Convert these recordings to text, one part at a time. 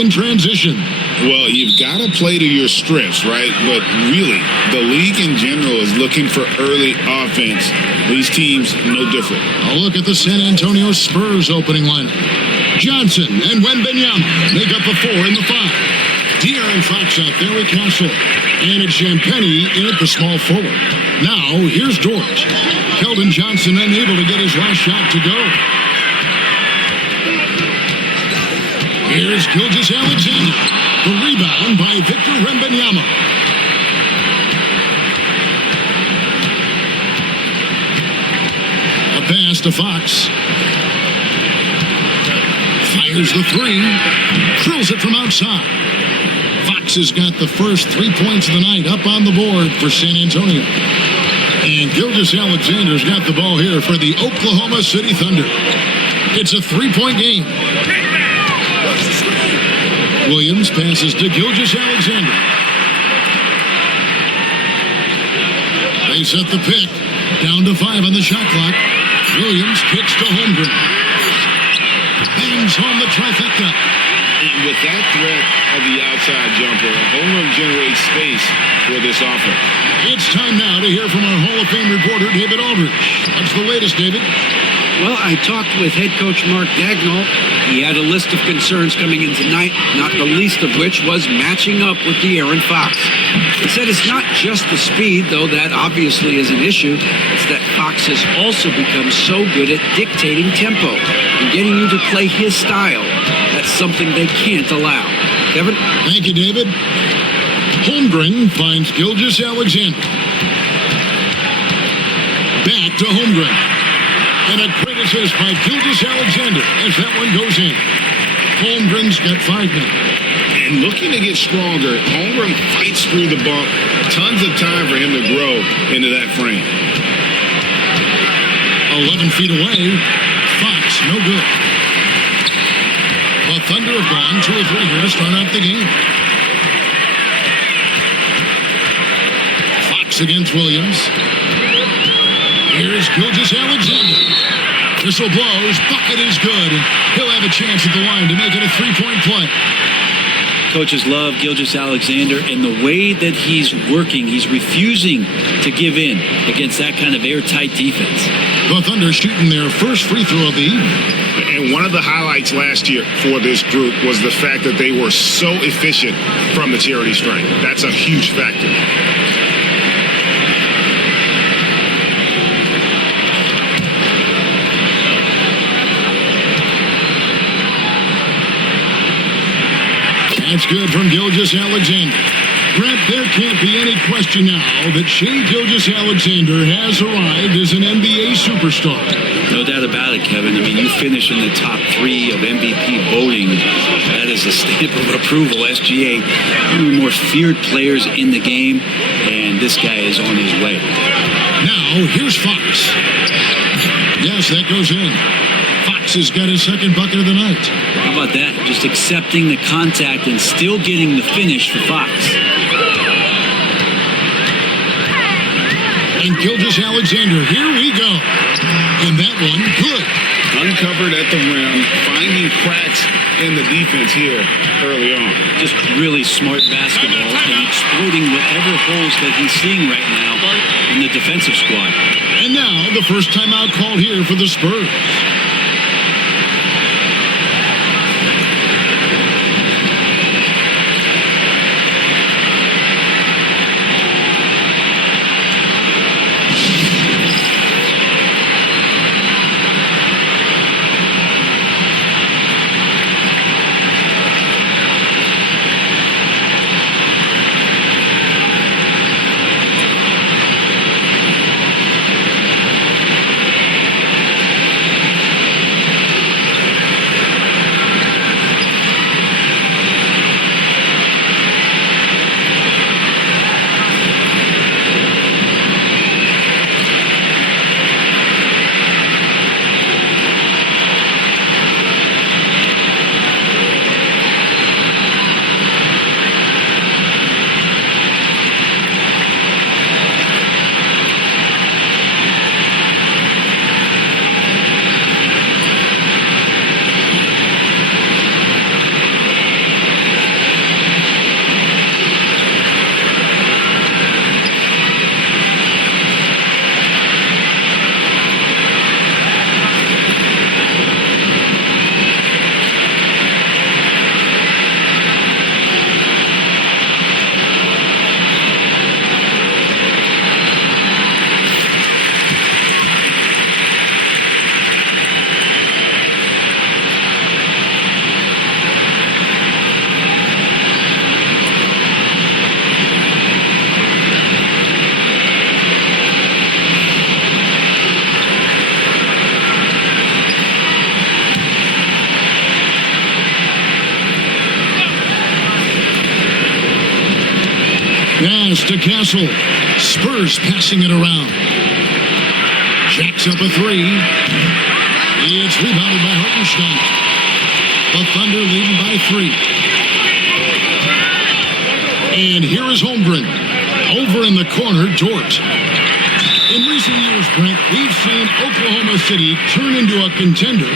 in transition. Well, you've got to play to your strengths, right? But really, the league in general is looking for early offense. These teams, no different. A look at the San Antonio Spurs opening lineup. Johnson and Wembanyama make up the 4 and the 5. De'Aaron Fox out there with Castle. And it's Champagnie in at the small forward. Now, here's Dort. Keldon Johnson unable to get his last shot to go. Here's Gilgeous-Alexander. The rebound by Victor Wembanyama. A pass to Fox. Fires the 3. Drills it from outside. Fox has got the first 3 points of the night up on the board for San Antonio. And Gilgeous-Alexander's got the ball here for the Oklahoma City Thunder. It's a 3-point game. Williams passes to Gilgeous-Alexander. They set the pick. Down to 5 on the shot clock. Williams kicks to Holmgren. Bangs home the trifecta. And with that threat of the outside jumper, Holmgren generates space for this offense. It's time now to hear from our Hall of Fame reporter, David Aldridge. What's the latest, David? Well, I talked with head coach Mark Dagnall. He had a list of concerns coming in tonight, not the least of which was matching up with De'Aaron Fox. He said it's not just the speed, though that obviously is an issue. It's that Fox has also become so good at dictating tempo and getting you to play his style. That's something they can't allow. Kevin? Thank you, David. Holmgren finds Gilgeous-Alexander. Back to Holmgren. And a great assist by Gilgeous-Alexander as that one goes in. Holmgren's got 5 men. And looking to get stronger, Holmgren fights through the bump. Tons of time for him to grow into that frame. 11 feet away. Fox, no good. The Thunder have gone 2 or 3 here to start out the game. Fox against Williams. Here's Gilgeous-Alexander. Whistle blows. Bucket is good. And he'll have a chance at the line to make it a 3-point play. Coaches love Gilgeous-Alexander, and the way that he's working, he's refusing to give in against that kind of airtight defense. The Thunder shooting their first free throw of the evening. And one of the highlights last year for this group was the fact that they were so efficient from the charity stripe. That's a huge factor. That's good from Gilgeous-Alexander. Brett, there can't be any question now that Shai Gilgeous-Alexander has arrived as an NBA superstar. No doubt about it, Kevin. I mean, you finish in the top 3 of MVP voting. That is a stamp of approval. SGA, one of the more feared players in the game, and this guy is on his way. Now, here's Fox. Yes, that goes in. Fox has got his second bucket of the night. How about that? Just accepting the contact and still getting the finish for Fox. And Gilgeous-Alexander, here we go. And that one, good. Uncovered at the rim, finding cracks in the defense here early on. Just really smart basketball and exploiting whatever holes that he's seeing right now in the defensive squad. And now, the first timeout called here for the Spurs. to Castle. Spurs passing it around. Jacks up a three. It's rebounded by Hartenstein. The Thunder leading by 3. And here is Holmgren. Over in the corner, Dort. In recent years, Brent, we've seen Oklahoma City turn into a contender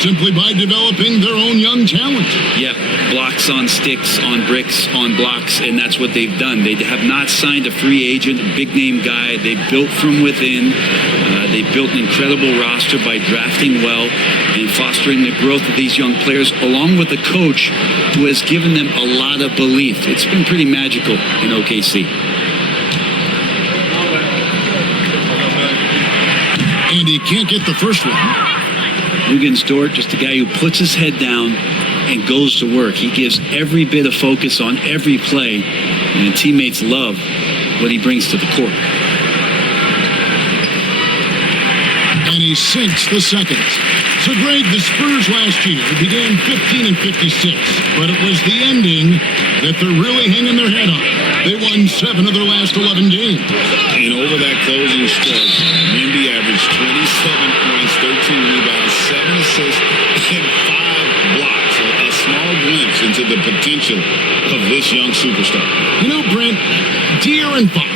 simply by developing their own young talent. Yep, blocks on sticks, on bricks, on blocks, and that's what they've done. They have not signed a free agent, a big-name guy. They built from within. They built an incredible roster by drafting well and fostering the growth of these young players, along with a coach who has given them a lot of belief. It's been pretty magical in OKC. And he can't get the first one. Lugens Dort, just a guy who puts his head down and goes to work. He gives every bit of focus on every play, and teammates love what he brings to the court. And he sinks the second. So, Greg, the Spurs last year began 15-56, but it was the ending that they're really hanging their head on. They won 7 of their last 11 games. And over that closing stretch, Memphis averaged 27 points, 13 rebounds, 7 assists, and 5 blocks. A small glimpse into the potential of this young superstar. You know, Brent, De'Aaron Fox,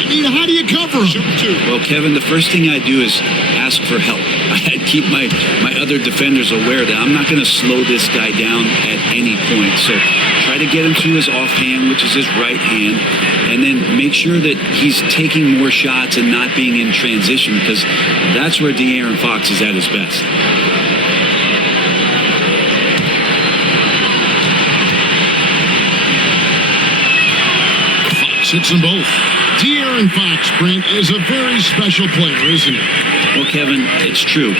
I mean, how do you cover him? Well, Kevin, the first thing I do is ask for help. I keep my other defenders aware that I'm not going to slow this guy down at any point. So try to get him to his offhand, which is his right hand, and then make sure that he's taking more shots and not being in transition, because that's where De'Aaron Fox is at his best. Fox hits them both. De'Aaron Fox, Brent, is a very special player, isn't he? Well, Kevin, it's true.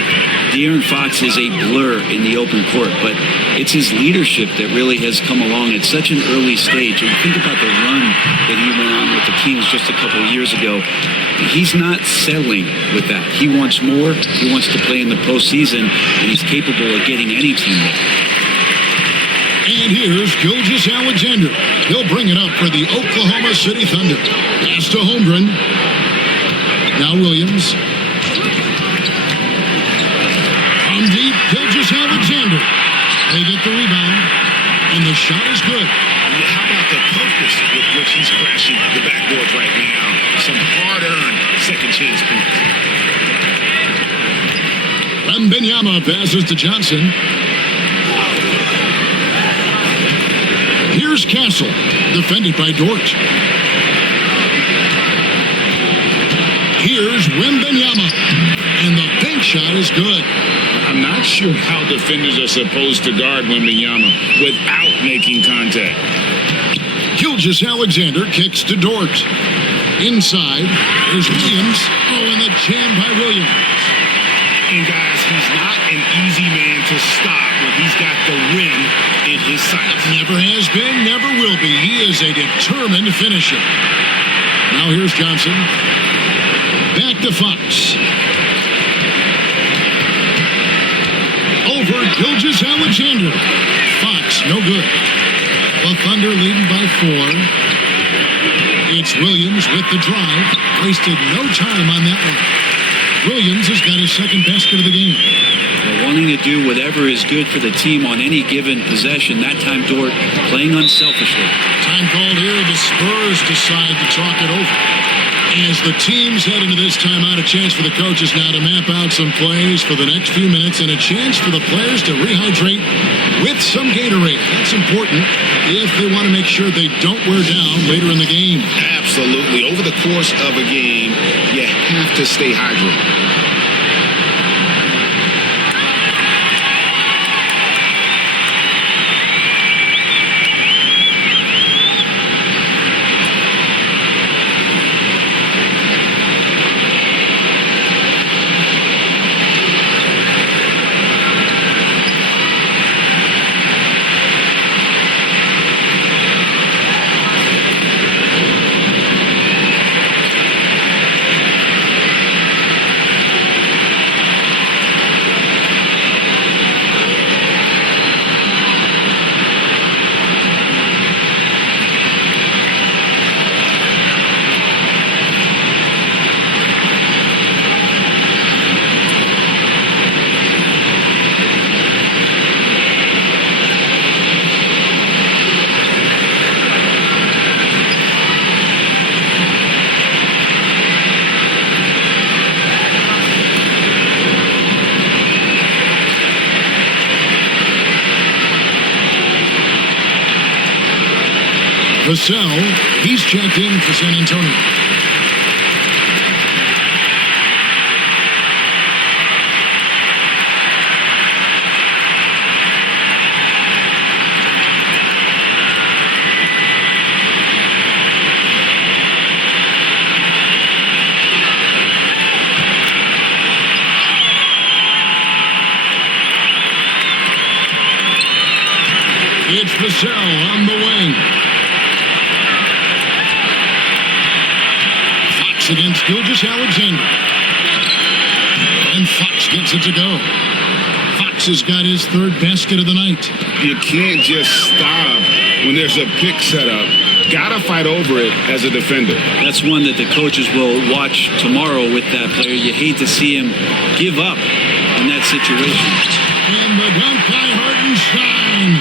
De'Aaron Fox is a blur in the open court, but it's his leadership that really has come along at such an early stage. And think about the run that he went on with the Kings just a couple of years ago. He's not settling with that. He wants more. He wants to play in the postseason, and he's capable of getting any team there. And here's Gilgeous-Alexander. He'll bring it up for the Oklahoma City Thunder. Pass to Holmgren. Now Williams. From deep, Gilgeous-Alexander. They get the rebound, and the shot is good. How about the purpose with which he's crashing the backboards right now? Some hard-earned second-chance points. Wembanyama passes to Johnson. Here's Castle, defended by Dort. Here's Wembanyama, and the bank shot is good. I'm not sure how defenders are supposed to guard Wembanyama without making contact. Gilgeous-Alexander kicks to Dort. Inside, there's Williams. Oh, and the jam by Williams. And guys, he's not an easy man to stop when he's got the win in his sights. Never has been, never will be. He is a determined finisher. Now here's Johnson. Back to Fox. Over Gilgeous-Alexander. Fox, no good. The Thunder leading by 4. It's Williams with the drive. Wasted no time on that one. Williams has got his second basket of the game. Well, wanting to do whatever is good for the team on any given possession. That time, Dort playing unselfishly. Time called here. The Spurs decide to talk it over. As the teams head into this timeout, a chance for the coaches now to map out some plays for the next few minutes and a chance for the players to rehydrate with some Gatorade. That's important if they want to make sure they don't wear down later in the game. Absolutely. Over the course of a game, you have to stay hydrated. Vassell, he's checked in for San Antonio. It's Vassell on the wing. Fox against Gilgeous-Alexander. And Fox gets it to go. Fox has got his third basket of the night. You can't just stop when there's a pick set up. Gotta fight over it as a defender. That's one that the coaches will watch tomorrow with that player. You hate to see him give up in that situation. And the dunk by Hartenstein.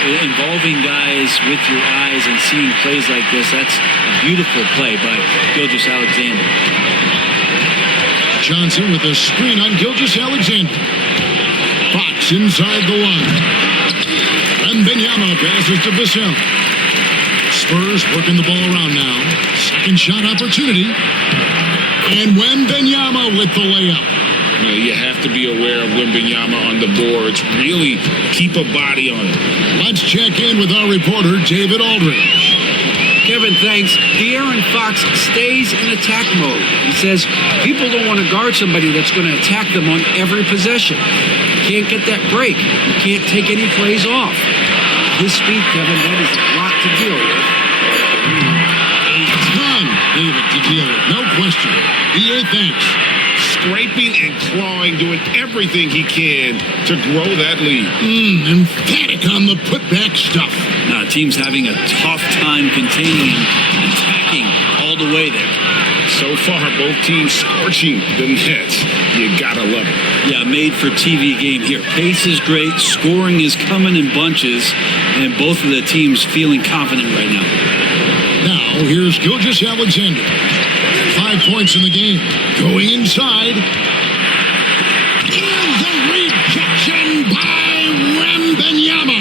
Involving guys with your eyes and seeing plays like this, that's a beautiful play by Gilgeous-Alexander. Johnson with a screen on Gilgeous-Alexander. Fox inside the line. And Wembanyama passes to Vassell. Spurs working the ball around now. Second shot opportunity. And Wembanyama with the layup. You have to be aware of Wembanyama on the boards. Really keep a body on it. Let's check in with our reporter, David Aldridge. Kevin, thanks. De'Aaron Fox stays in attack mode. He says people don't want to guard somebody that's going to attack them on every possession. You can't get that break. You can't take any plays off. His speed, Kevin, that is a lot to deal with. A ton, David, to deal with. No question. EA, thanks. Scraping and clawing, doing everything he can to grow that lead. Emphatic on the putback stuff. Now, team's having a tough time containing and attacking all the way there. So far, both teams scorching the Nets. You gotta love it. Yeah, made for TV game here. Pace is great, scoring is coming in bunches, and both of the teams feeling confident right now. Now, here's Gilgeous-Alexander. 5 points in the game. Going inside. And the rejection by Wembanyama.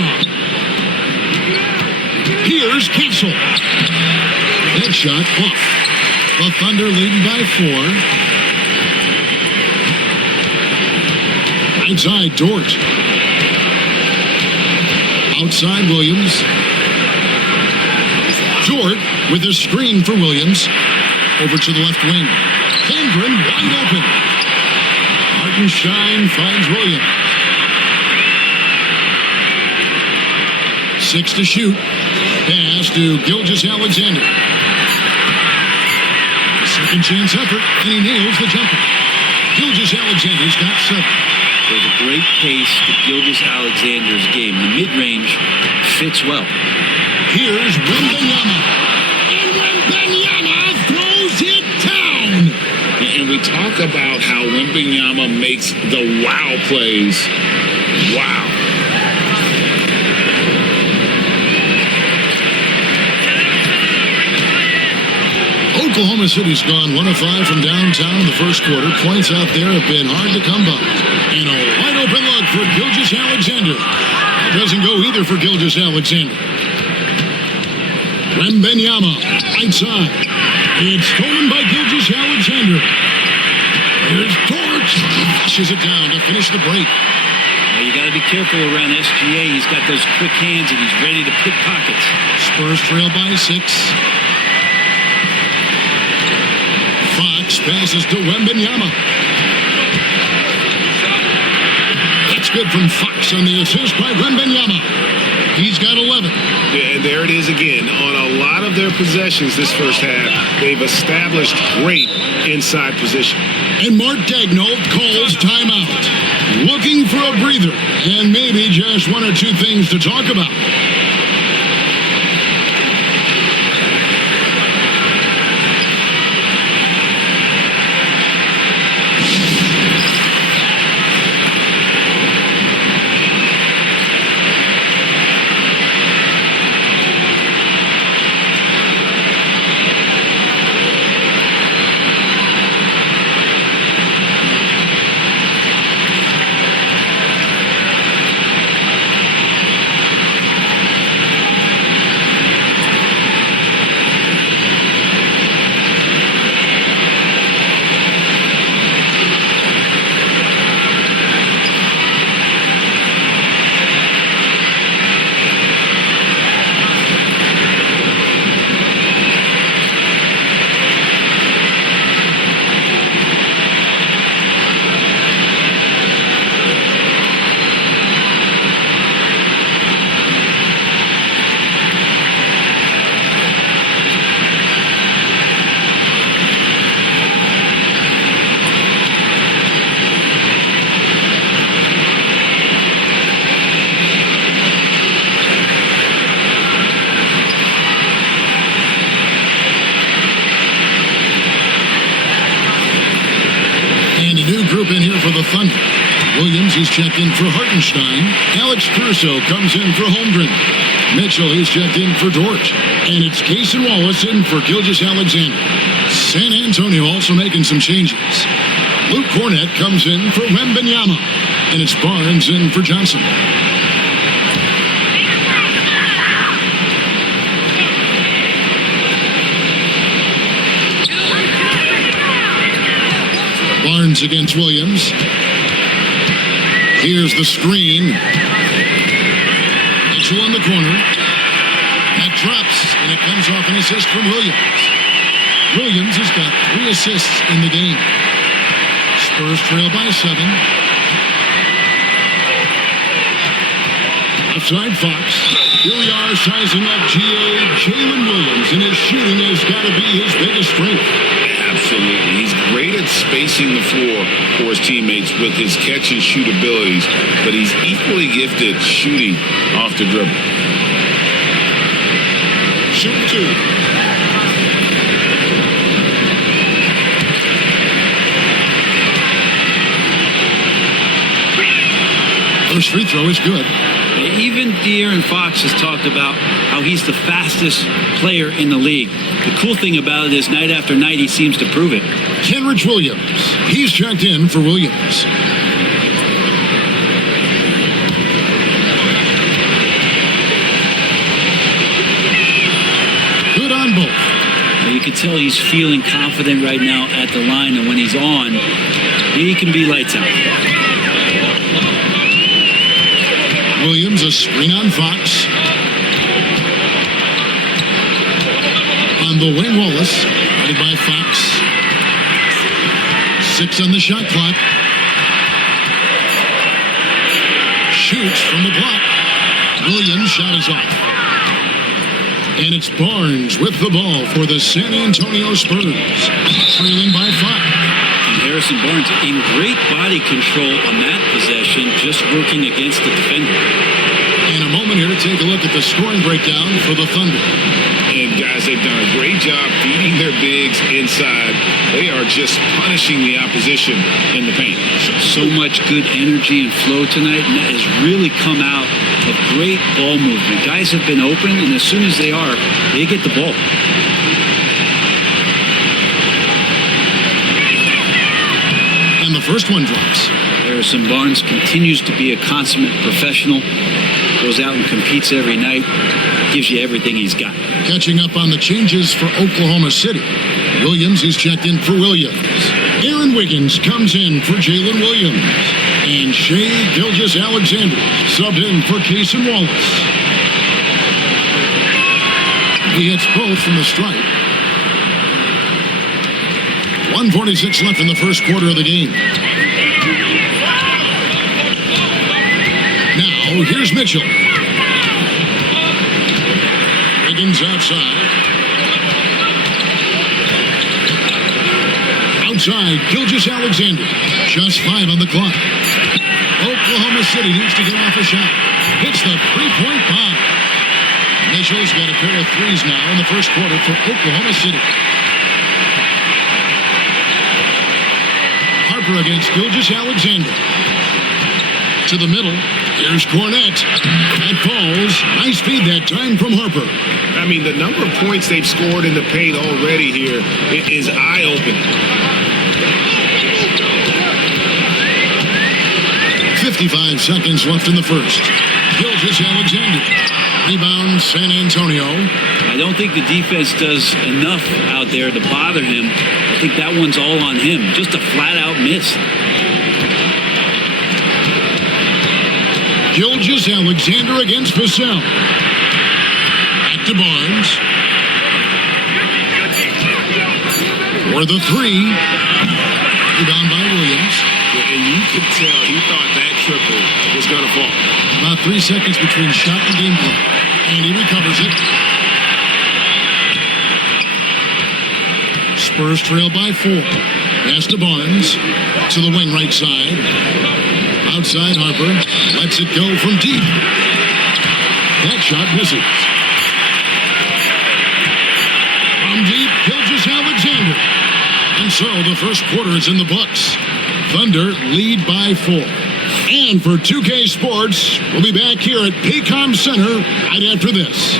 Here's Castle. That shot off. The Thunder leading by 4. Inside Dort. Outside Williams. Dort with a screen for Williams. Over to the left wing. Holmgren wide open. Hartenstein finds Williams. 6 to shoot. Pass to Gilgeous-Alexander. Second chance effort, and he nails the jumper. Gilgeous-Alexander's got 7. There's a great pace to Gilgeous-Alexander's game. The mid-range fits well. Here's Wembanyama. And Wembanyama throws it down. And we talk about how Wembanyama makes the wow plays. Wow. Oklahoma City's gone 1 of 5 from downtown in the first quarter. Points out there have been hard to come by. And a wide open look for Gilgeous-Alexander. That doesn't go either for Gilgeous-Alexander. Wembanyama, right side. It's stolen by Gilgeous-Alexander. Here's Torch. Flushes it down to finish the break. Now you got to be careful around SGA. He's got those quick hands and he's ready to pick pockets. Spurs trail by 6. Fox passes to Wembanyama. That's good from Fox on the assist by Wembanyama. He's got 11. Yeah, and there it is again. On a lot of their possessions this first half, they've established great inside position. And Mark Daigneault calls timeout. Looking for a breather and maybe just 1 or 2 things to talk about. Thunder. Williams is checked in for Hartenstein. Alex Caruso comes in for Holmgren. Mitchell is checked in for Dort. And it's Cason Wallace in for Gilgeous-Alexander. San Antonio also making some changes. Luke Cornett comes in for Wembanyama. And it's Barnes in for Johnson. Barnes against Williams. Here's the screen. Mitchell in the corner. That drops, and it comes off an assist from Williams. Williams has got 3 assists in the game. Spurs trail by 7. Outside Fox. Here we are sizing up Jalen Williams, and his shooting has got to be his biggest strength. Absolutely. He's great at spacing the floor for his teammates with his catch and shoot abilities, but he's equally gifted shooting off the dribble. Shoot 2. First free throw is good. Even De'Aaron Fox has talked about how he's the fastest player in the league. The cool thing about it is night after night he seems to prove it. Kenrich Williams. He's checked in for Williams. Good on both. You can tell he's feeling confident right now at the line, and when he's on, he can be lights out. Williams, a screen on Fox. On the wing, Wallace. Guarded by Fox. 6 on the shot clock. Shoots from the block. Williams' shot is off. And it's Barnes with the ball for the San Antonio Spurs. Trailing by 5. Harrison Barnes in great body control on that possession, just working against the defender. And a moment here to take a look at the scoring breakdown for the Thunder. And guys, they've done a great job feeding their bigs inside. They are just punishing the opposition in the paint. So much good energy and flow tonight, and that has really come out of great ball movement. Guys have been open, and as soon as they are, they get the ball. And the first one drops. Harrison Barnes continues to be a consummate professional. Goes out and competes every night. Gives you everything he's got. Catching up on the changes for Oklahoma City. Williams is checked in for Williams. Aaron Wiggins comes in for Jalen Williams. And Shai Gilgeous-Alexander subbed in for Cason Wallace. He hits both from the stripe. 1:46 left in the first quarter of the game. Now, here's Mitchell. Wiggins outside. Outside, Gilgeous-Alexander. Just 5 on the clock. Oklahoma City needs to get off a shot. Hits the three-point bomb. Mitchell's got a pair of threes now in the first quarter for Oklahoma City. Harper against Gilgeous-Alexander. To the middle. Here's Cornett. That falls. Nice feed that time from Harper. I mean, the number of points they've scored in the paint already here is eye-opening. 55 seconds left in the first. Gilgeous-Alexander. Rebound, San Antonio. I don't think the defense does enough out there to bother him. I think that one's all on him. Just a flat-out miss. Gilgeous-Alexander against Vassell. Back to Barnes. For the 3. Rebound by Williams. And you could tell he thought that triple was going to fall. About 3 seconds between shot and game clock. And he recovers it. Spurs trail by 4. Pass to Barnes. To the wing right side. Outside Harper. Lets it go from deep. That shot misses. From deep, Gilgeous-Alexander. And so the first quarter is in the books. Thunder lead by 4. And for 2K Sports, we'll be back here at Paycom Center right after this.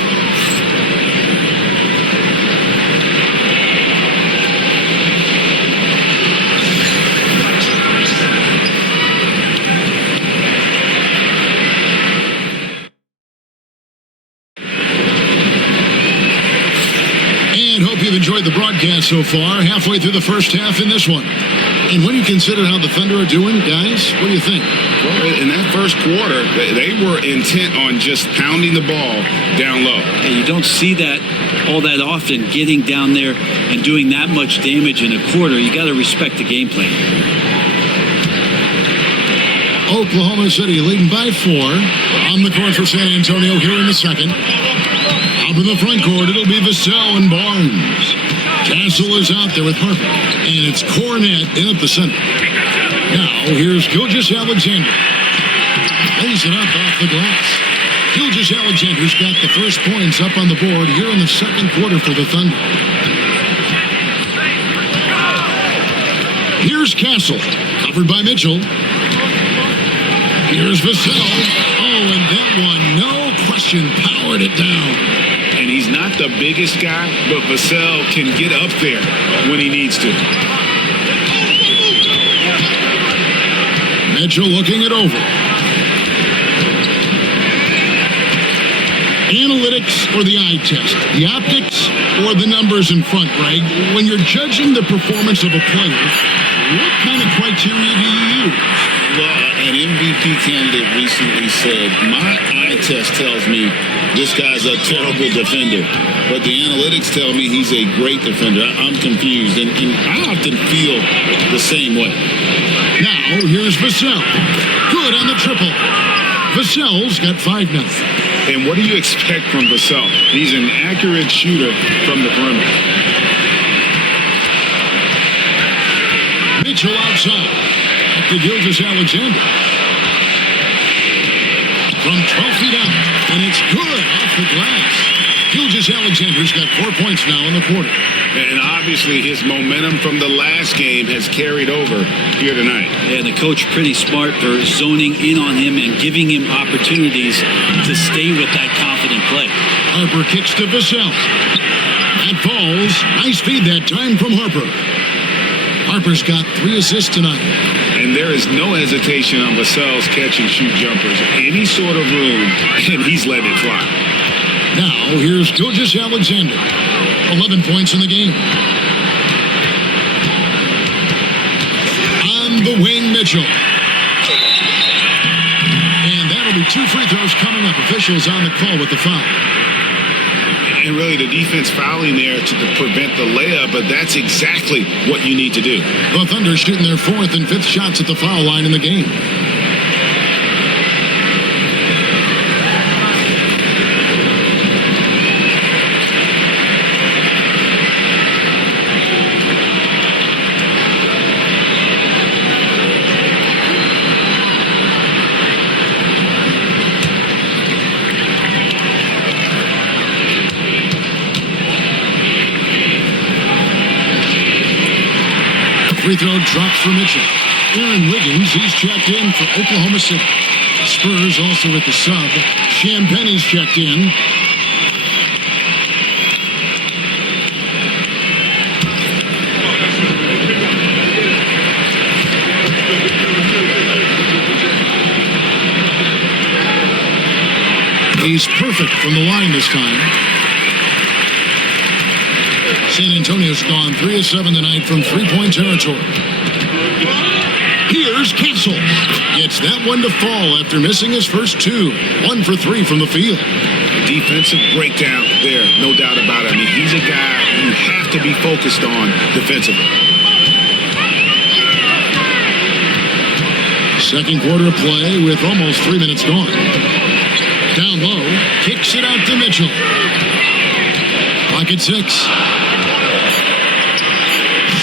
Hope you've enjoyed the broadcast so far. Halfway through the first half in this one. And when you consider how the Thunder are doing, guys, what do you think? Well, in that first quarter, they were intent on just pounding the ball down low. And you don't see that all that often, getting down there and doing that much damage in a quarter. You got to respect the game plan. Oklahoma City leading by 4. On the court for San Antonio here in the second. Up in the front court, it'll be Vassell and Barnes. Castle is out there with Harper. And it's Cornette in at the center. Now, here's Gilgeous-Alexander. Lays it up off the glass. Gilgeous-Alexander's got the first points up on the board here in the second quarter for the Thunder. Here's Castle, covered by Mitchell. Here's Vassell. Oh, and that one, no question, powered it down. And he's not the biggest guy, but Vassell can get up there when he needs to. Mitchell looking it over. Analytics or the eye test? The optics or the numbers in front, Greg? When you're judging the performance of a player, what kind of criteria do you use? Well, an MVP candidate recently said, my eye test tells me this guy's a terrible defender, but the analytics tell me he's a great defender. I'm confused, and I often feel the same way. Now, here's Vassell. Good on the triple. Vassell's got 5 now. And what do you expect from Vassell? He's an accurate shooter from the perimeter. Mitchell outside. To Gilgeous-Alexander. From 12 feet out. And it's good off the glass. Gilgeous-Alexander's got 4 points now in the quarter. And obviously his momentum from the last game has carried over here tonight. Yeah, the coach pretty smart for zoning in on him and giving him opportunities to stay with that confident play. Harper kicks to Vassell. That falls. Nice feed that time from Harper. Harper's got 3 assists tonight. And there is no hesitation on Vassell's catch-and-shoot jumpers. Any sort of room, and he's let it fly. Now, here's Gilgeous-Alexander. 11 points in the game. On the wing, Mitchell. And that'll be 2 free throws coming up. Officials on the call with the foul. And really the defense fouling there to prevent the layup, but that's exactly what you need to do. The Thunder shooting their 4th and 5th shots at the foul line in the game. Free throw drops for Mitchell. Aaron Wiggins, he's checked in for Oklahoma City. Spurs also with the sub. Champagne's checked in. He's perfect from the line this time. San Antonio's gone 3 of 7 tonight from three-point territory. Here's Castle. Gets that one to fall after missing his first 2. 1 for 3 from the field. Defensive breakdown there, no doubt about it. I mean, he's a guy you have to be focused on defensively. Second quarter of play with almost 3 minutes gone. Down low, kicks it out to Mitchell. Clock at 6.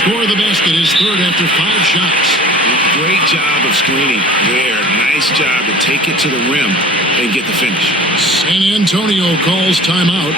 Score the basket, his 3rd after 5 shots. Great job of screening there. Nice job to take it to the rim and get the finish. San Antonio calls timeout.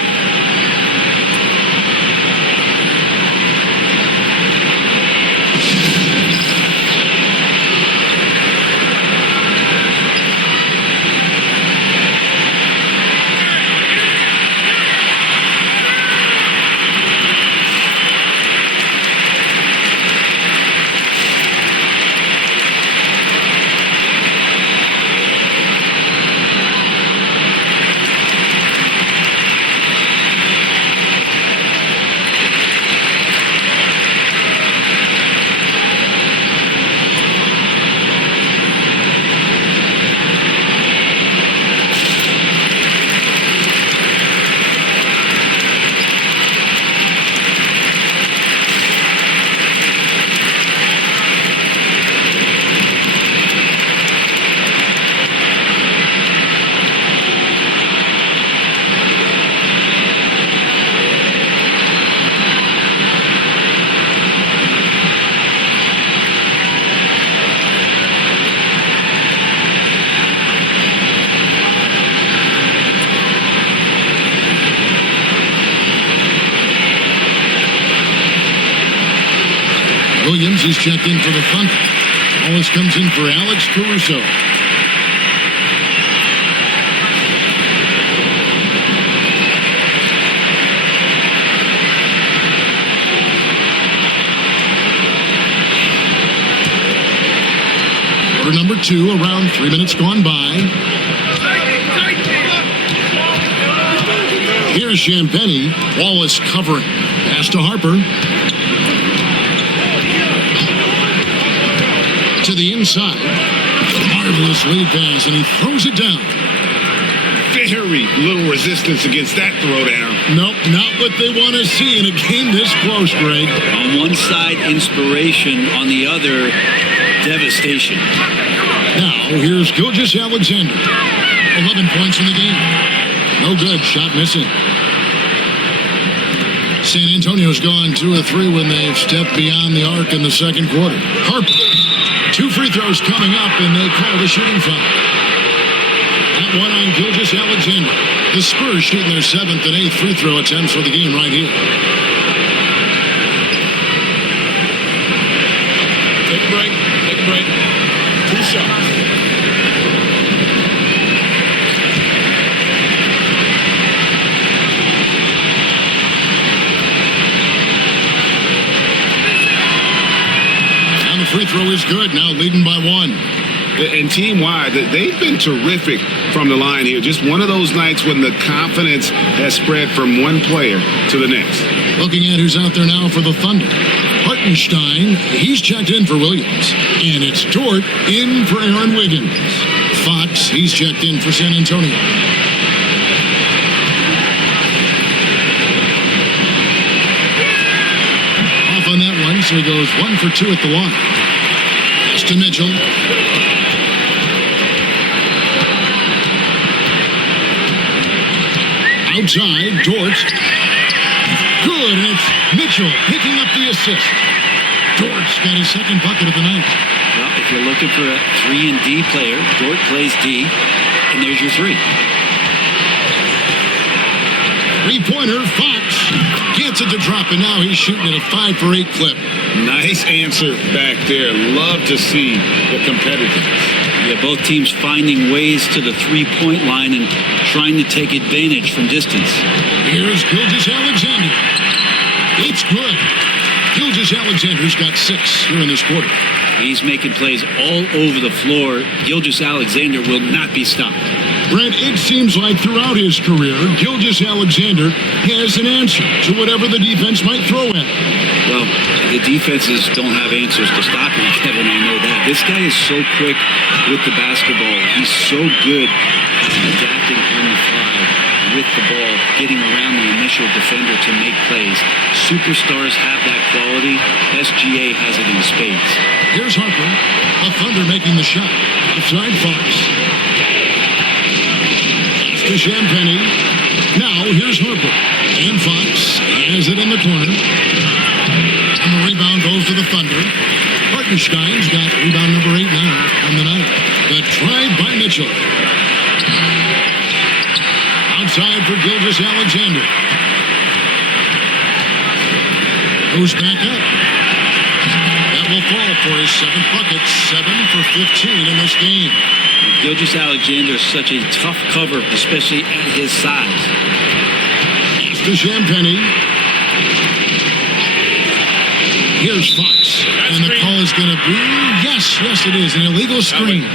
Williams, he's checked in for the Thunder. Wallace comes in for Alex Caruso. Quarter number 2, around 3 minutes gone by. Here's Champagnie. Wallace covering. Pass to Harper. To the inside. Marvelous lead pass, and he throws it down. Very little resistance against that throwdown. Nope, not what they want to see in a game this close, Greg. On one side, inspiration. On the other, devastation. Now, here's Gilgeous-Alexander. 11 points in the game. No good. Shot missing. San Antonio's gone 2 of 3 when they've stepped beyond the arc in the second quarter. Harper. 2 free throws coming up, and they call the shooting foul. That one on Gilgeous-Alexander. The Spurs shooting their 7th and 8th free throw attempts for the game right here. Take a break. Take a break. 2 shots. Free throw is good, now leading by 1. And team-wide, they've been terrific from the line here. Just one of those nights when the confidence has spread from one player to the next. Looking at who's out there now for the Thunder. Hartenstein, he's checked in for Williams. And it's Dort in for Aaron Wiggins. Fox, he's checked in for San Antonio. Off on that one, so he goes 1 for 2 at the line. Pass to Mitchell. Outside, Dort. Good, and it's Mitchell picking up the assist. Dort's got his second bucket of the night. Well, if you're looking for a 3-and-D player, Dort plays D, and there's your 3. Three-pointer, Fox gets it to drop, and now he's shooting at a 5 for 8 clip. Nice answer back there. Love to see the competitiveness. Yeah, both teams finding ways to the 3-point line and trying to take advantage from distance. Here's Gilgeous-Alexander. It's good. Gilgeous-Alexander's got 6 here in this quarter. He's making plays all over the floor. Gilgeous-Alexander will not be stopped. Brent, it seems like throughout his career, Gilgeous-Alexander has an answer to whatever the defense might throw at him. Well, the defenses don't have answers to stop him, Kevin. I know that. This guy is so quick with the basketball. He's so good at adapting on the fly with the ball, getting around the initial defender to make plays. Superstars have that quality. SGA has it in spades. Here's Harper. The Thunder making the shot. Outside Fox. To Champagnie. Now here's Harper. And Fox has it in the corner. And the rebound goes to the Thunder. Hartenstein's got rebound number 8 now on the night. The drive by Mitchell. Outside for Gilgeous-Alexander. Goes back up. That will fall for his 7th bucket. 7 for 15 in this game. Gilgeous-Alexander is such a tough cover, especially at his size. Pass to Champagnie. Here's Fox. And the call is going to be, yes, it is, an illegal screen.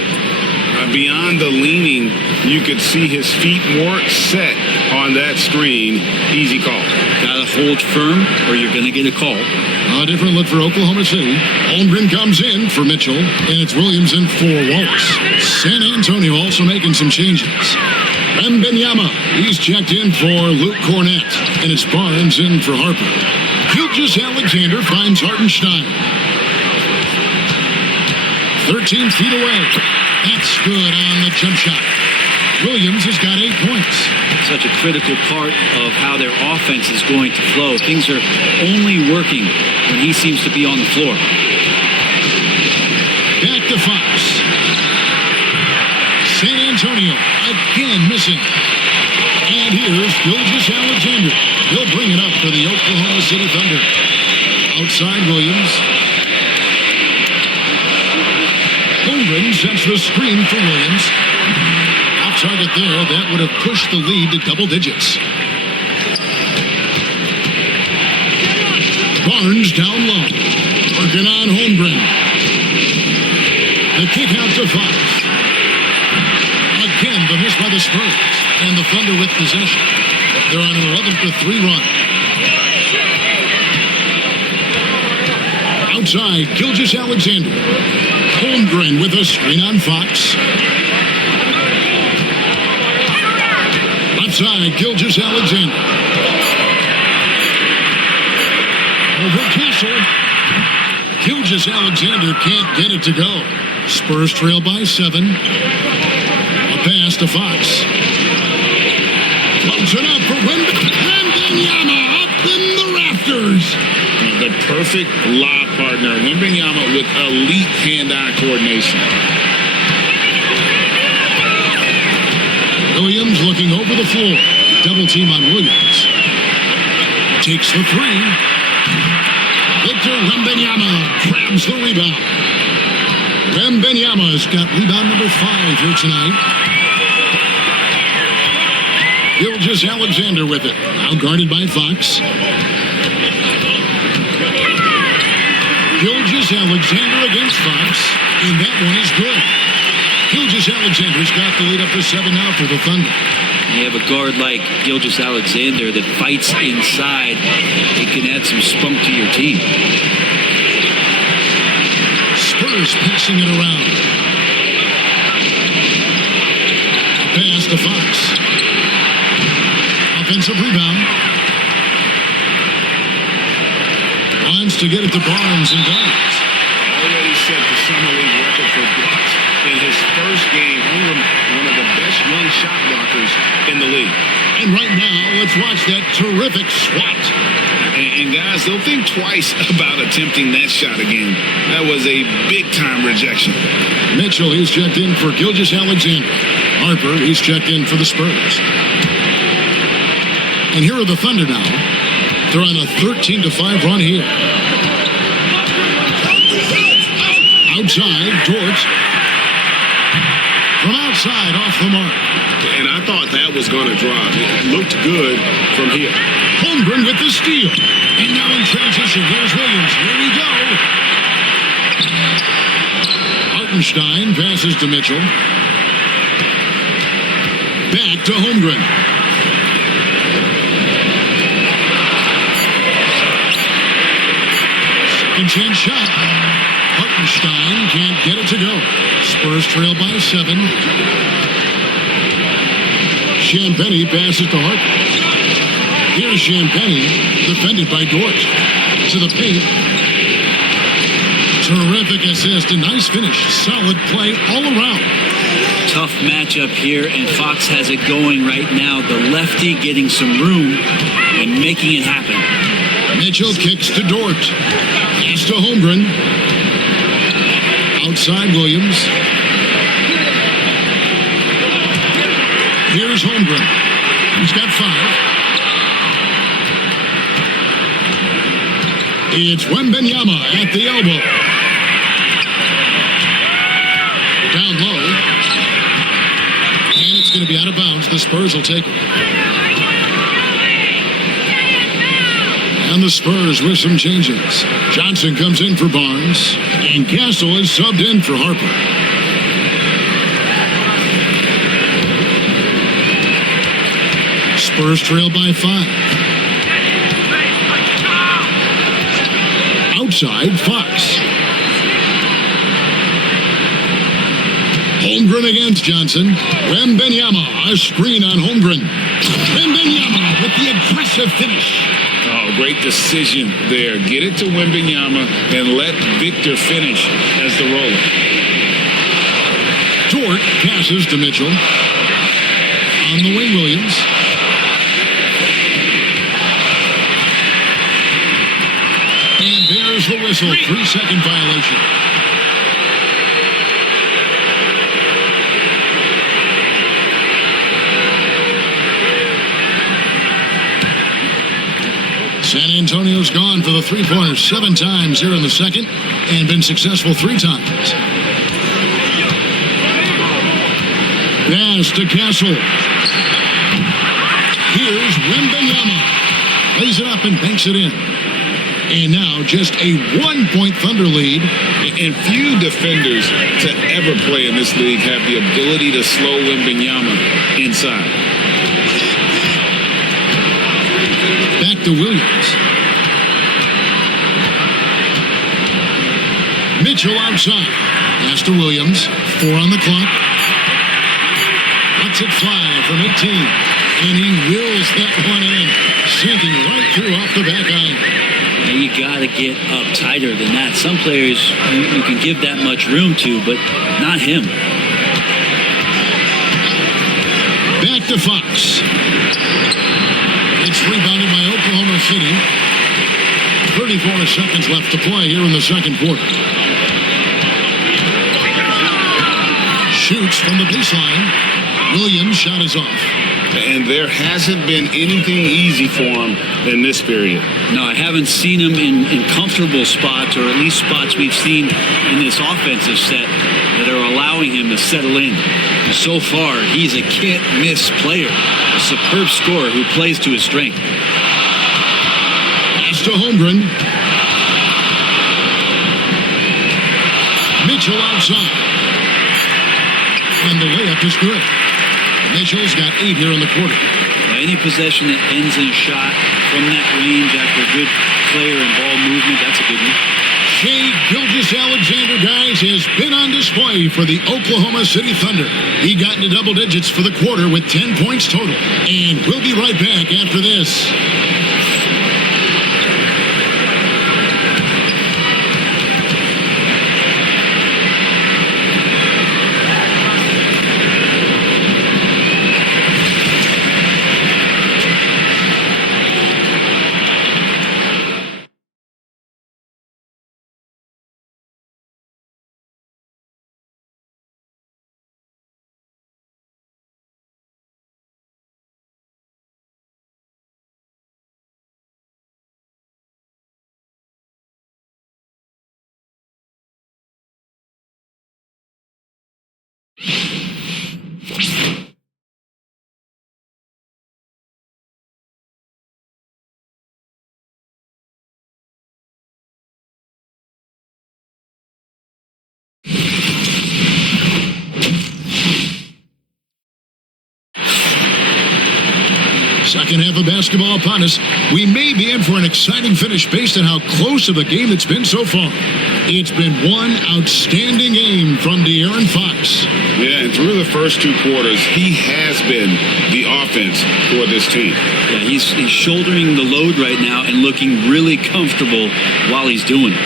Beyond the leaning, you could see his feet more set on that screen. Easy call. Gotta hold firm or you're going to get a call. A different look for Oklahoma City. Holmgren comes in for Mitchell, and it's Williams in for Wallace. San Antonio also making some changes. Wembanyama, he's checked in for Luke Cornett, and it's Barnes in for Harper. Gilgeous-Alexander finds Hartenstein. 13 feet away. That's good on the jump shot. Williams has got 8 points. Such a critical part of how their offense is going to flow. Things are only working when he seems to be on the floor. Back to Fox. San Antonio again missing. And here's Gilgeous-Alexander. He'll bring it up for the Oklahoma City Thunder. Outside Williams. Holmgren sets the screen for Williams. Off target there. That would have pushed the lead to double digits. Barnes down low. Working on Holmgren. The kick out to Fox. Again, the miss by the Spurs. And the Thunder with possession. They're on an 11-3 run. Outside, Gilgeous-Alexander. Holmgren with a screen on Fox. Left side, Gilgeous-Alexander. Over Castle. Gilgeous-Alexander can't get it to go. Spurs trail by 7. A pass to Fox. Floats it up for Wembanyama up in the rafters. The perfect lob partner. Wembanyama with elite hand-eye coordination. Williams looking over the floor. Double team on Williams. Takes the 3. Victor Wembanyama grabs the rebound. Wembanyama's got rebound number 5 here tonight. Gilgeous-Alexander with it. Now guarded by Fox. Gilgeous-Alexander against Fox. And that one is good. Gilgeous-Alexander's got the lead up to 7 now for the Thunder. You have a guard like Gilgeous-Alexander that fights inside. It can add some spunk to your team. Spurs passing it around. Pass to Fox. Offensive rebound. Wants to get it to Barnes and does. Already set the summer league record for blocks in his first game. One of the best young shot blockers in the league. And right now, let's watch that terrific swat. And guys, don't think twice about attempting that shot again. That was a big-time rejection. Mitchell, he's checked in for Gilgeous-Alexander. Harper, he's checked in for the Spurs. And here are the Thunder now. They're on a 13-5 run here. Outside, Dort. From outside, off the mark. And I thought that was going to drop. It looked good from here. Holmgren with the steal. And now in transition, here's Williams. Here we go. Hartenstein passes to Mitchell. Back to Holmgren. Second chance shot. Hartenstein can't get it to go. Spurs trail by 7. Champagnie passes to Harper. Here's Champagnie, defended by Dort. To the paint. Terrific assist, a nice finish. Solid play all around. Tough matchup here, and Fox has it going right now. The lefty getting some room and making it happen. Mitchell kicks to Dort. Pass to Holmgren. Outside Williams. Here's Holmgren. He's got 5. It's Wembanyama at the elbow. Down low. And it's going to be out of bounds. The Spurs will take it. And the Spurs with some changes. Johnson comes in for Barnes. And Castle is subbed in for Harper. Spurs trail by 5. Outside, Fox. Holmgren against Johnson. Wembanyama, a screen on Holmgren. Wembanyama with the aggressive finish. Oh, great decision there. Get it to Wembanyama and let Victor finish as the roller. Dort passes to Mitchell. On the wing, Williams. And there's the whistle. 3-second violation. San Antonio's gone for the three-pointers 7 times here in the second and been successful 3 times. Pass to Castle. Here's Wembanyama. Lays it up and banks it in. And now just a 1-point Thunder lead. And few defenders to ever play in this league have the ability to slow Wembanyama inside. Back to Williams. Mitchell outside. Pass to Williams. 4 on the clock. Lets it fly from 18. And he wills that one in. Sinking right through off the back iron. And you got to get up tighter than that. Some players you can give that much room to, but not him. Back to Fox. It's rebounded by Oklahoma City. 34 seconds left to play here in the second quarter. Shoots from the baseline. Williams' shot is off. And there hasn't been anything easy for him in this period. No, I haven't seen him in comfortable spots, or at least spots we've seen in this offensive set that are allowing him to settle in. So far, he's a can't-miss player, a superb scorer who plays to his strength. Pass to Holmgren. Mitchell outside. And the layup is good. Mitchell's got 8 here in the quarter. Any possession that ends in a shot from that range after good player and ball movement, that's a good one. Shai Gilgeous-Alexander, guys, has been on display for the Oklahoma City Thunder. He got into double digits for the quarter with 10 points total. And we'll be right back after this. Second half of basketball upon us. We may be in for an exciting finish based on how close of a game it's been so far. It's been one outstanding game from De'Aaron Fox. Yeah, and through the first 2 quarters, he has been the offense for this team. Yeah, he's shouldering the load right now and looking really comfortable while he's doing it.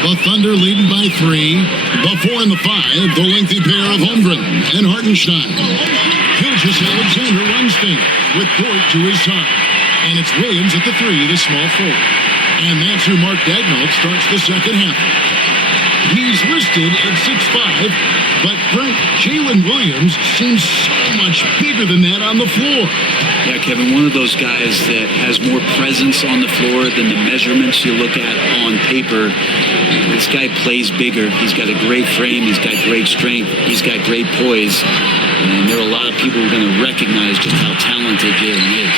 The Thunder leading by 3. The 4 and the 5, the lengthy pair of Holmgren and Hartenstein. Gilgeous-Alexander runs things with Dort to his side. And it's Williams at the 3, the small forward. And that's who Mark Daigneault starts the second half. He's listed at 6'5", but Brent, Jalen Williams seems so much bigger than that on the floor. Yeah, Kevin, one of those guys that has more presence on the floor than the measurements you look at on paper. This guy plays bigger. He's got a great frame. He's got great strength. He's got great poise. And there are a lot of people who are going to recognize just how talented Jalen is.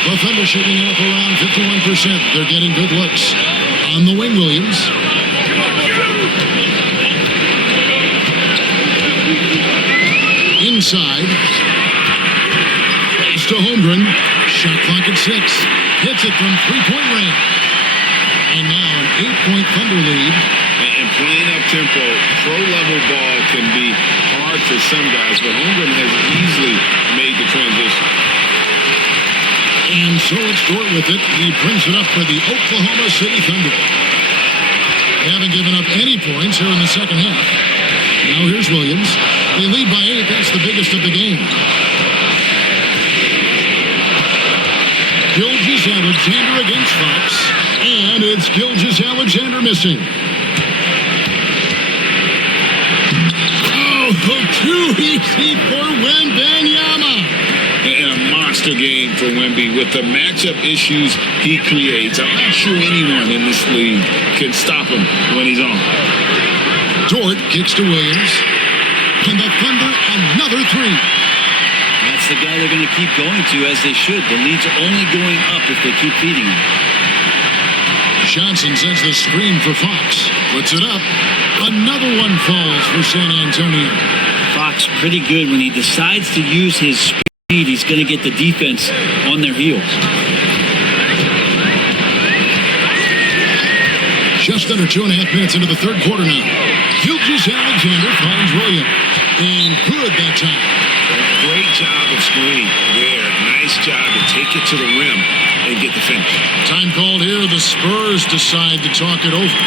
The Thunder shooting up around 51%. They're getting good looks. On the wing, Williams. Inside. Pass to Holmgren. Shot clock at 6. Hits it from three-point range. And now an 8-point Thunder lead. And playing up-tempo, pro-level ball can be hard for some guys, but Holmgren has easily made the transition. And so it's Dort with it. He brings it up for the Oklahoma City Thunder. They haven't given up any points here in the second half. Now here's Williams. They lead by 8. That's the biggest of the game. Gilgeous-Alexander against Fox. And it's Gilgeous-Alexander missing. Oh, too easy for Wembanyama. And a monster game for Wemby with the matchup issues he creates. I'm not sure anyone in this league can stop him when he's on. Dort kicks to Williams. And the Thunder, another three. That's the guy they're going to keep going to, as they should. The lead's only going up if they keep feeding him. Johnson sends the screen for Fox. Puts it up. Another one falls for San Antonio. Fox pretty good when he decides to use his speed. He's going to get the defense on their heels. Just under 2.5 minutes into the third quarter now. Gilgeous-Alexander finds Williams. And good that time. Great job of screening there. Nice job to take it to the rim and get the finish. Time called here. The Spurs decide to talk it over.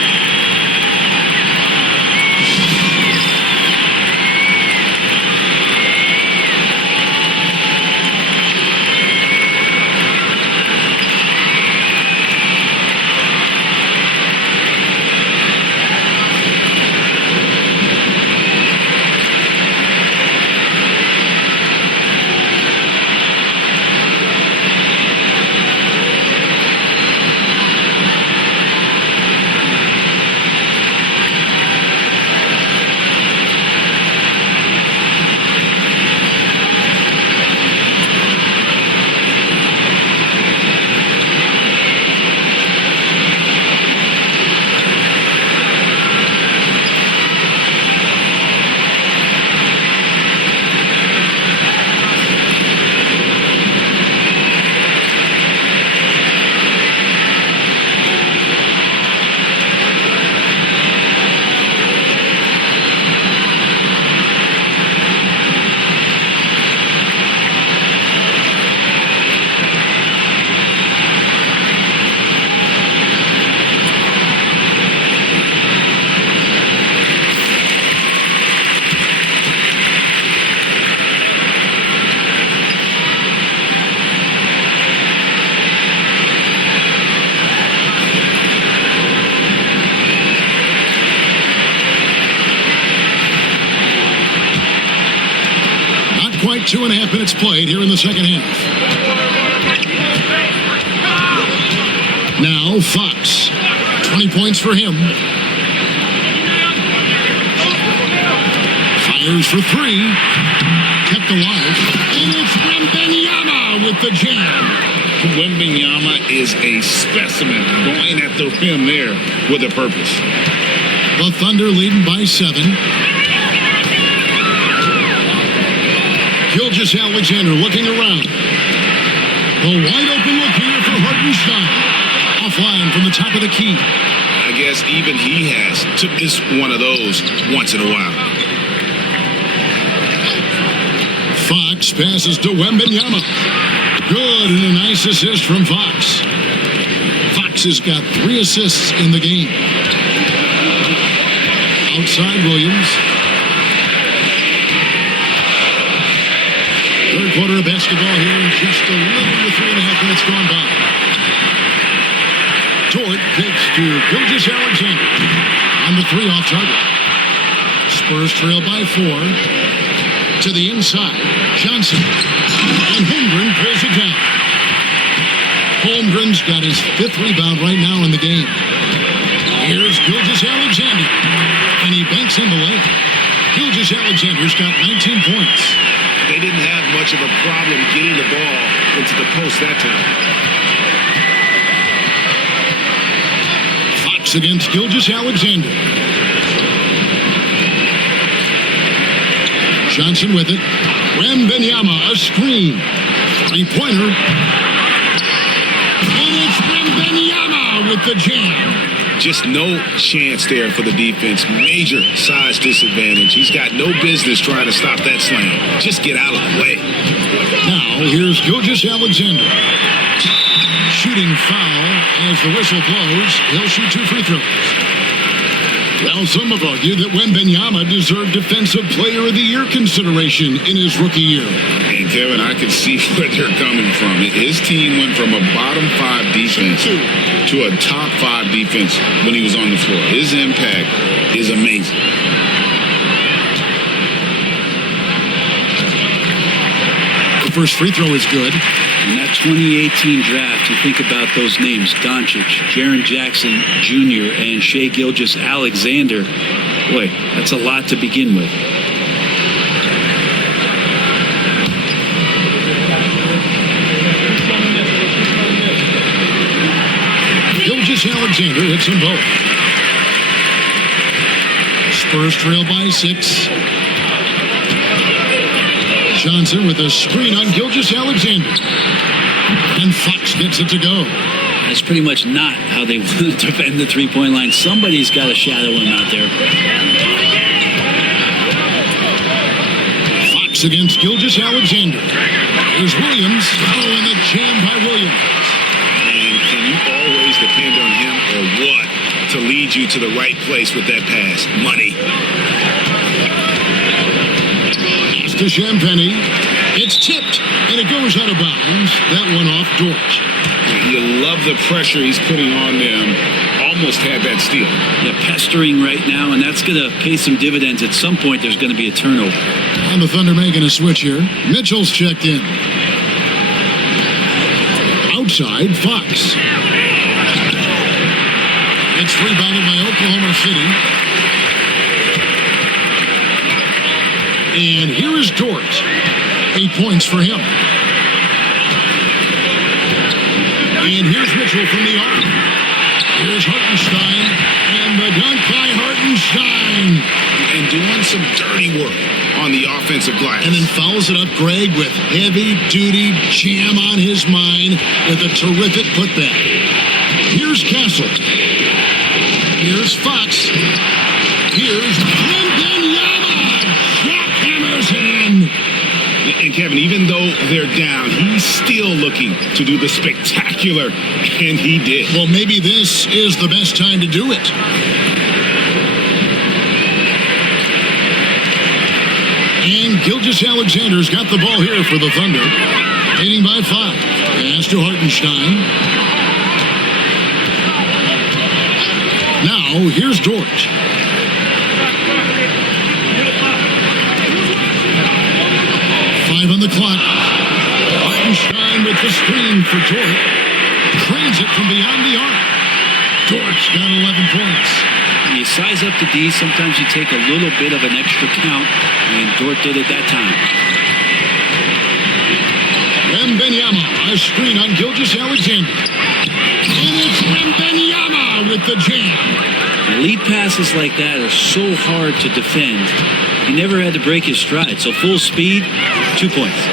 Quite 2.5 minutes played here in the second half. Now Fox. 20 points for him. Fires for three. Kept alive. And it's Wembanyama with the jam. Wembanyama is a specimen going at the rim there with a purpose. The Thunder leading by 7. Gilgeous-Alexander looking around. The wide open look here for Hartenstein. Offline from the top of the key. I guess even he has to miss one of those once in a while. Fox passes to Wembanyama. Good, and a nice assist from Fox. Fox has got 3 assists in the game. Outside Williams. Third quarter of basketball here, and just a little under 3.5 minutes gone by. Dort takes to Gilgeous-Alexander. On the 3 off target. Spurs trail by 4. To the inside. Johnson. And Holmgren pulls it down. Holmgren's got his 5th rebound right now in the game. Here's Gilgeous-Alexander. And he banks in the lane. Gilgeous-Alexander's got 19 points. They didn't have much of a problem getting the ball into the post that time. Fox against Gilgeous-Alexander. Johnson with it. Wembanyama, a screen. 3-pointer. And it's Wembanyama with the jam. Just no chance there for the defense. Major size disadvantage. He's got no business trying to stop that slam. Just get out of the way. Now, here's Gilgeous-Alexander. Shooting foul as the whistle blows. He'll shoot 2 free throws. Well, some have argued that Wembanyama deserved Defensive Player of the Year consideration in his rookie year. And, Kevin, I can see where they're coming from. His team went from a bottom 5 defense to a top 5 defense when he was on the floor. His impact is amazing. first free throw is good. In that 2018 draft, you think about those names, Doncic, Jaren Jackson Jr., and Shai Gilgeous-Alexander. Boy, that's a lot to begin with. Gilgeous-Alexander hits them both. Spurs trail by 6. Johnson with a screen on Gilgeous-Alexander. And Fox gets it to go. That's pretty much not how they want to defend the three-point line. Somebody's got to shadow him out there. Fox against Gilgeous-Alexander. Here's Williams. Oh, and the jam by Williams. And can you always depend on him or what to lead you to the right place with that pass? Money. Pass to Champagnie. It's tipped, and it goes out of bounds. That one off Dort. You love the pressure he's putting on them. Almost had that steal. They're pestering right now, and that's going to pay some dividends. At some point, there's going to be a turnover. And the Thunder making a switch here. Mitchell's checked in. Outside, Fox. It's rebounded by Oklahoma City. And here is Dort. 8 points for him. And here's Mitchell from the arc. Here's Hartenstein. And the dunk by Hartenstein. And doing some dirty work on the offensive glass. And then fouls it up Greg with heavy-duty jam on his mind with a terrific putback. Here's Castle. Here's Fox. Here's Wembanyama. Jackhammers it in. And Kevin, even though they're down, he's still looking to do the spectacular, and he did. Well, maybe this is the best time to do it. And Gilgeous-Alexander's got the ball here for the Thunder. Leading by 5. Pass to Hartenstein. Now, here's Dort. On the clock. Hartenstein with the screen for Dort. Trains it from beyond the arc. Dort's got 11 points. When you size up the D, sometimes you take a little bit of an extra count, and Dort did it that time. Wembanyama, a screen on Gilgeous-Alexander. And it's Wembanyama with the jam. Lead passes like that are so hard to defend. He never had to break his stride, so full speed, 2 points.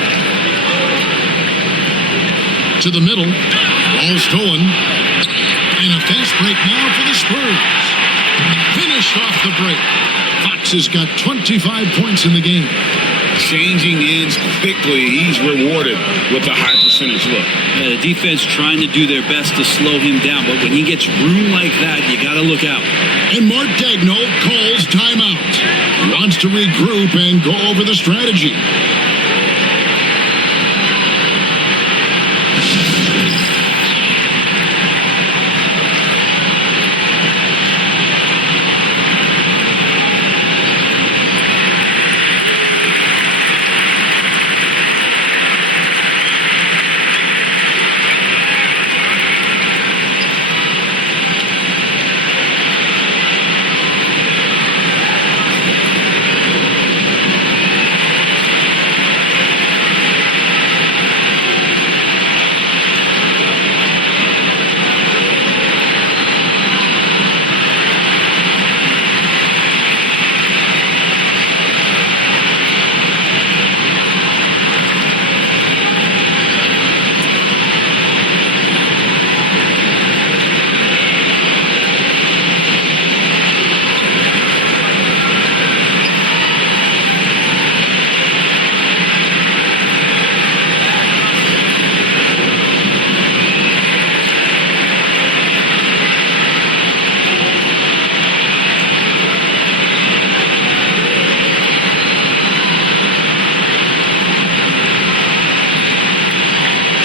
To the middle, ball stolen. And a fast break now for the Spurs. Finished off the break. Fox has got 25 points in the game. Changing ends quickly. He's rewarded with a high percentage look. Yeah, the defense trying to do their best to slow him down, but when he gets room like that, you got to look out. And Mark Daigneault calls timeout. He wants to regroup and go over the strategy.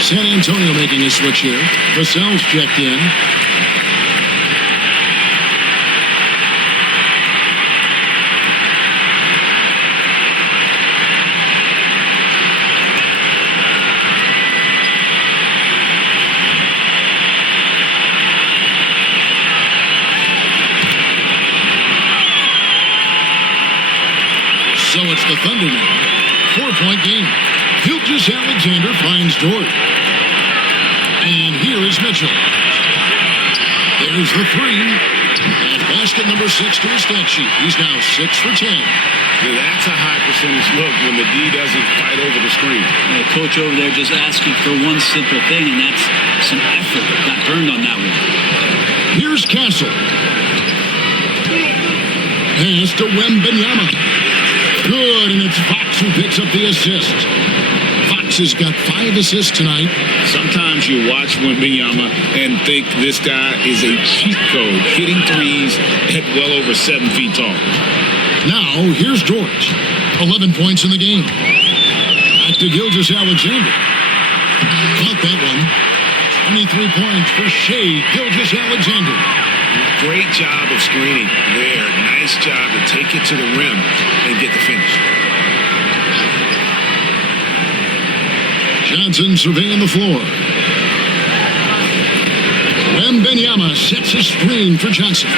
San Antonio making a switch here. Vassell's checked in. So it's the Thunder now. 4-point game. Gilgeous-Alexander finds Dort. And here is Mitchell. There's the three. And basket number 6 to his stat sheet. He's now 6 for 10. Now that's a high percentage look when the D doesn't fight over the screen. The coach over there just asking for one simple thing, and that's some effort. Got burned on that one. Here's Castle. Pass to Wembanyama. Good, and it's Fox who picks up the assist. Fox has got 5 assists tonight. Sometimes you watch Wembanyama and think this guy is a cheat code, hitting threes at well over 7 feet tall. Now, here's George. 11 points in the game. Back to Gilgeous-Alexander. Caught that one. 23 points for Shea Gilgeous-Alexander. Great job of screening there. Nice job to take it to the rim and get the finish. Johnson surveying the floor. Wembanyama sets a screen for Johnson.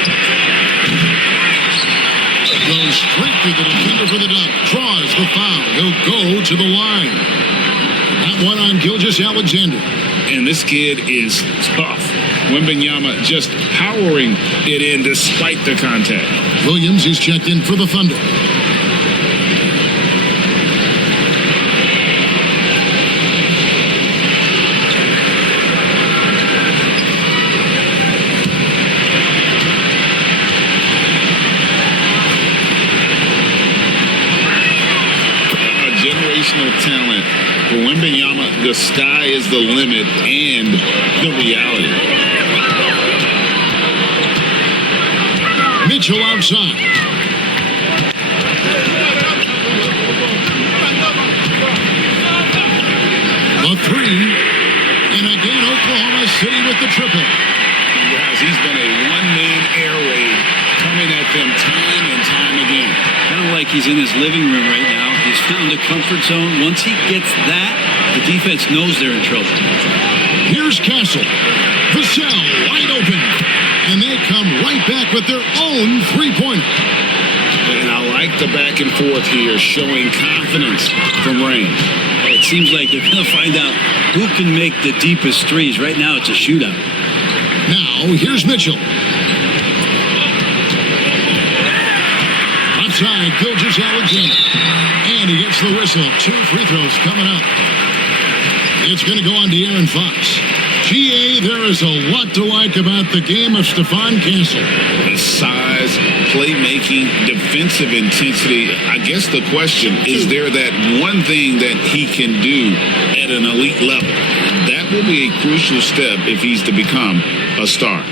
Goes straight to the defender for the dunk. Draws the foul. He'll go to the line. That one on Gilgeous-Alexander. And this kid is tough. Wembanyama just powering it in despite the contact. Williams is checked in for the Thunder. Talent. For Wembanyama, the sky is the limit and the reality. Mitchell outside. A three. And again, Oklahoma City with the triple. Guys, he's been a one-man air raid coming at them time and time again. Kind of like he's in his living room right now. He's found a comfort zone. Once he gets that, the defense knows they're in trouble. Here's Castle. Vassell wide open. And they come right back with their own three-pointer. And I like the back and forth here, showing confidence from range. It seems like they're going to find out who can make the deepest threes. Right now, it's a shootout. Now, here's Mitchell. Outside, Gilgeous-Alexander. And he gets the whistle. 2 free throws coming up. It's going to go on to Aaron Fox. GA, there is a lot to like about the game of Stephon Castle. The size, playmaking, defensive intensity. I guess the question, is there that one thing that he can do at an elite level? That will be a crucial step if he's to become a star.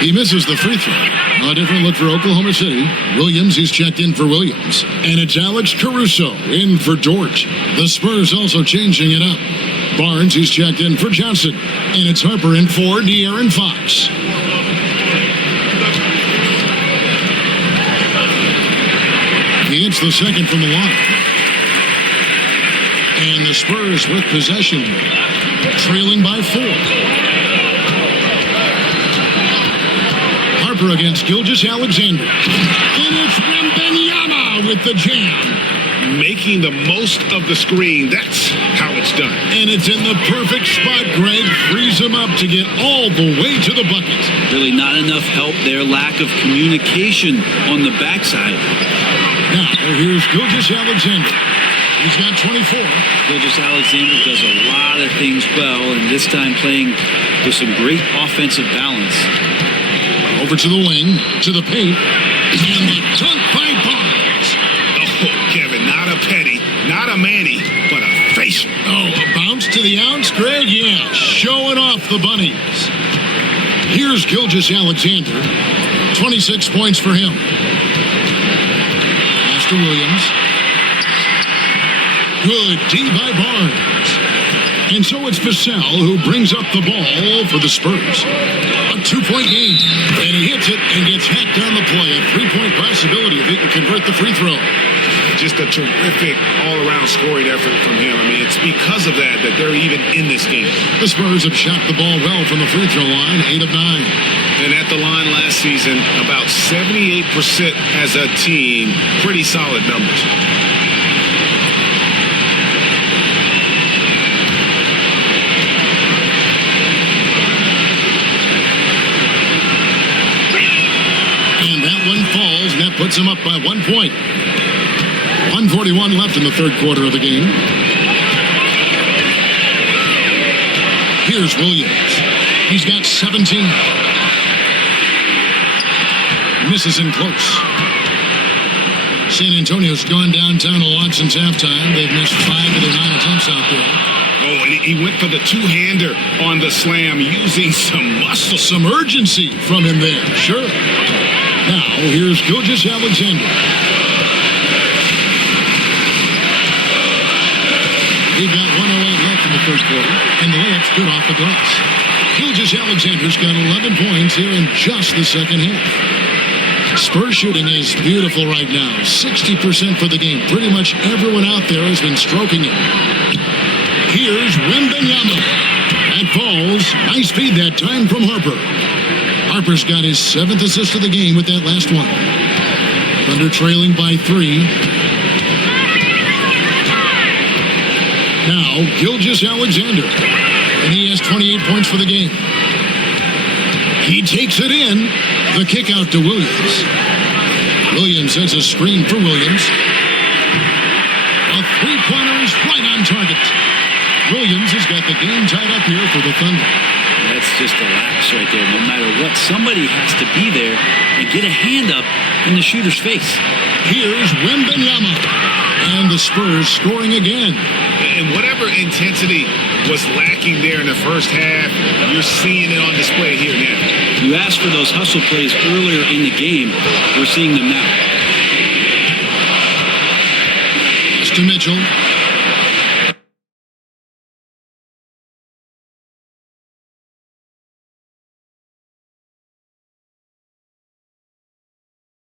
He misses the free throw. A different look for Oklahoma City. Williams, he's checked in for Williams. And it's Alex Caruso in for George. The Spurs also changing it up. Barnes, he's checked in for Johnson. And it's Harper in for De'Aaron Fox. He hits the second from the line. And the Spurs with possession, trailing by 4. Harper against Gilgeous-Alexander. And it's Wembanyama with the jam. Making the most of the screen. That's how it's done. And it's in the perfect spot. Greg frees him up to get all the way to the bucket. Really not enough help there. Lack of communication on the backside. Now, here's Gilgeous-Alexander. He's got 24. Gilgeous-Alexander does a lot of things well, and this time playing with some great offensive balance. Over to the wing, to the paint, and the dunk by Barnes. Oh, Kevin, not a Petty, not a Manny, but a facial. Oh, a bounce to the ounce, Greg? Yeah, showing off the bunnies. Here's Gilgeous-Alexander. 26 points for him. Pass to Williams. Good D by Barnes. And so it's Vassell who brings up the ball for the Spurs. A 2-point game. And he hits it and gets hacked on the play. A 3-point possibility if he can convert the free throw. Just a terrific all-around scoring effort from him. I mean, it's because of that they're even in this game. The Spurs have shot the ball well from the free throw line. 8 of 9. And at the line last season, about 78% as a team. Pretty solid numbers. And that one falls, and that puts him up by 1 point. 1:41 left in the third quarter of the game. Here's Williams. He's got 17. Misses in close. San Antonio's gone downtown a lot since halftime. They've missed 5 of their 9 attempts out there. Oh, and he went for the two-hander on the slam, using some muscle. Some urgency from him there. Sure. Now, here's Gilgeous-Alexander. We've got 1:08 left in the third quarter, and the layup's good off the glass. Gilgeous-Alexander's got 11 points here in just the second half. Spurs shooting is beautiful right now. 60% for the game. Pretty much everyone out there has been stroking it. Here's Wembanyama. That falls. Nice feed that time from Harper. Harper's got his 7th assist of the game with that last one. Thunder trailing by 3. Now, Gilgeous-Alexander. And he has 28 points for the game. He takes it in. The kick out to Williams. Williams sends a screen for Williams. A three-pointer is right on target. Williams has got the game tied up here for the Thunder. That's just a lapse right there. No matter what, somebody has to be there and get a hand up in the shooter's face. Here's Wembanyama. And the Spurs scoring again. And whatever intensity was lacking there in the first half, you're seeing it on display here now. You asked for those hustle plays earlier in the game. We're seeing them now. To Mitchell.